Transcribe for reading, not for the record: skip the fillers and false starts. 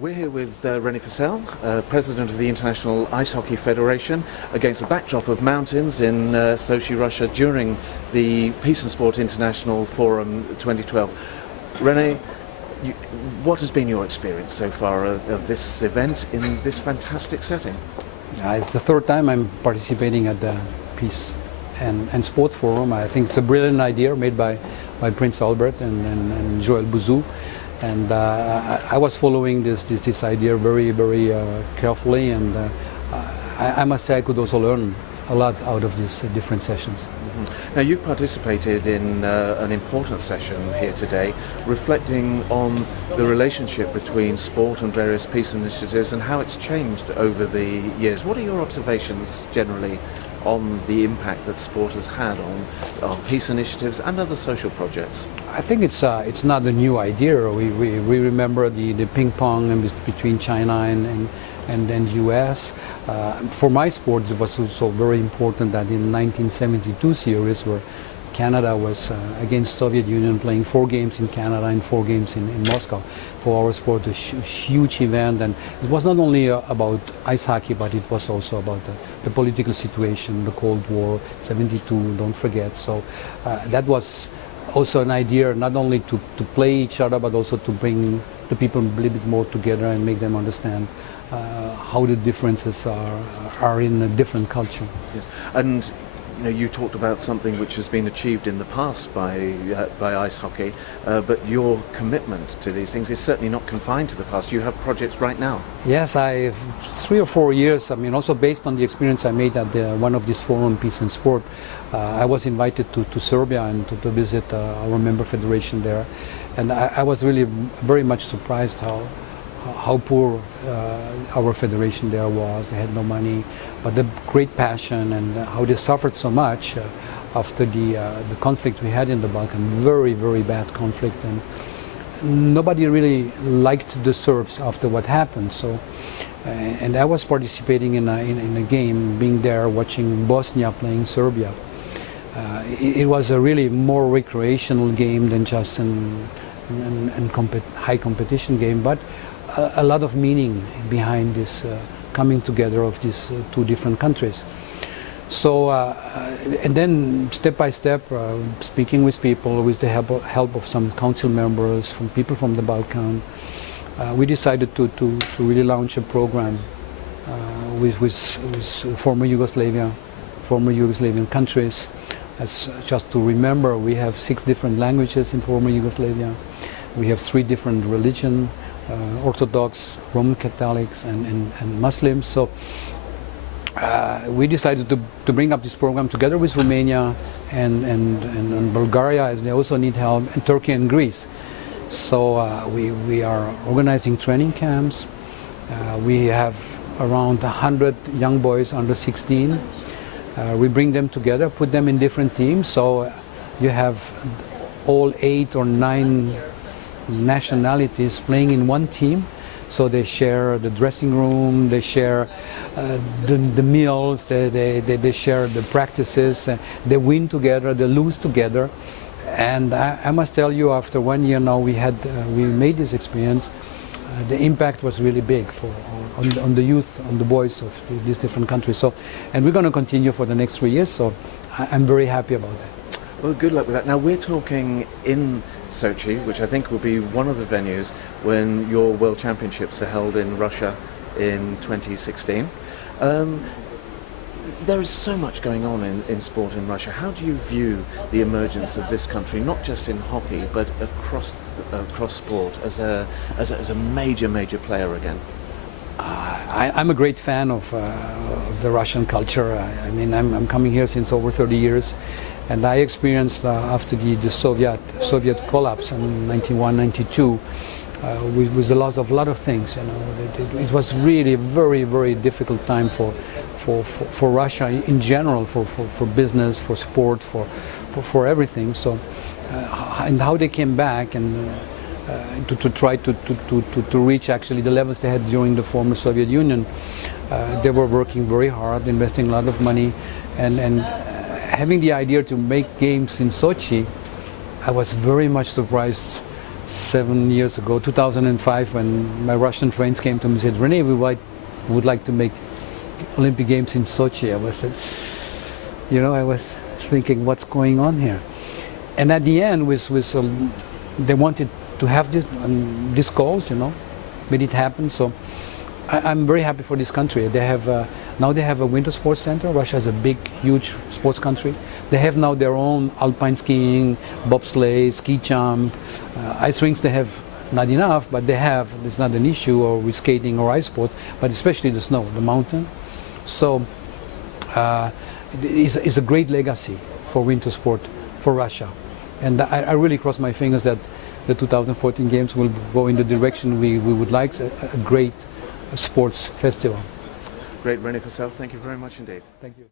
We're here with Rene Fasel, President of the International Ice Hockey Federation, against the backdrop of mountains in Sochi, Russia, during the Peace and Sport International Forum 2012. Rene, what has been your experience so far of this event in this fantastic setting? It's the third time I'm participating at the Peace and Sport Forum. I think it's a brilliant idea made by Prince Albert and Joël Bouzou. And I was following this idea very carefully, and I must say I could also learn a lot out of these different sessions. Mm-hmm. Now, you've participated in an important session here today, reflecting on the relationship between sport and various peace initiatives and how it's changed over the years. What are your observations generally on the impact that sport has had on peace initiatives and other social projects? I think it's not a new idea. We remember the ping pong between China and U.S. For my sport, it was also very important that in the 1972 series, where Canada was against Soviet Union, playing 4 games in Canada and 4 games in Moscow. For our sport, a huge event, and it was not only about ice hockey, but it was also about the political situation, the Cold War, 72, don't forget. So that was also an idea, not only to play each other, but also to bring the people a little bit more together and make them understand how the differences are in a different culture. Yes, and you talked about something which has been achieved in the past by ice hockey, but your commitment to these things is certainly not confined to the past. You have projects right now. Yes, I have 3 or 4 years. I mean, also based on the experience I made at one of these forum, Peace and Sport, I was invited to Serbia and to visit our member federation there, and I was really very much surprised how poor our federation there was. They had no money, but the great passion, and how they suffered so much after the conflict we had in the Balkan, very bad conflict, and nobody really liked the Serbs after what happened. So, and I was participating in a game, being there watching Bosnia playing Serbia. It was a really more recreational game than just high competition game, but a lot of meaning behind this coming together of these 2 different countries. So, and then step by step, speaking with people, with the help of some council members, from people from the Balkan, we decided to really launch a program with former Yugoslavian countries. As just to remember, we have 6 different languages in former Yugoslavia. We have 3 different religions. Orthodox, Roman Catholics, and Muslims. So we decided to bring up this program together with Romania and Bulgaria, as they also need help, and Turkey and Greece. So we are organizing training camps. We have around 100 young boys under 16. We bring them together, put them in different teams. So you have all 8 or 9 nationalities playing in one team, so they share the dressing room, they share the meals, they share the practices, they win together, they lose together. And I must tell you, after 1 year now we made this experience, the impact was really big on the youth, on the boys of these different countries. So, and we're going to continue for the next 3 years, so I'm very happy about that. Well, good luck with that. Now, we're talking in Sochi, which I think will be one of the venues when your World Championships are held in Russia in 2016. There is so much going on in sport in Russia. How do you view the emergence of this country, not just in hockey, but across sport, as a major player again? I'm a great fan of the Russian culture. I mean, I'm coming here since over 30 years. And I experienced after the Soviet collapse in 1991, 1992, with the loss of a lot of things. It was really a very difficult time for Russia in general, for business, for sport, for everything. So, and how they came back and to try to reach actually the levels they had during the former Soviet Union. They were working very hard, investing a lot of money, and having the idea to make games in Sochi. I was very much surprised 7 years ago, 2005, when my Russian friends came to me and said, Rene, we would like to make Olympic Games in Sochi. I was thinking, what's going on here? And at the end, they wanted to have this goals, made it happen. So I'm very happy for this country. They have now they have a winter sports center. Russia is a big, huge sports country. They have now their own alpine skiing, bobsleigh, ski jump, ice rinks. They have not enough, but they have. It's not an issue, or with skating or ice sport, but especially the snow, the mountain. So it's a great legacy for winter sport for Russia, and I really cross my fingers that the 2014 Games will go in the direction we would like, a great sports festival. Great, Rene Fasel, thank you very much indeed. Thank you.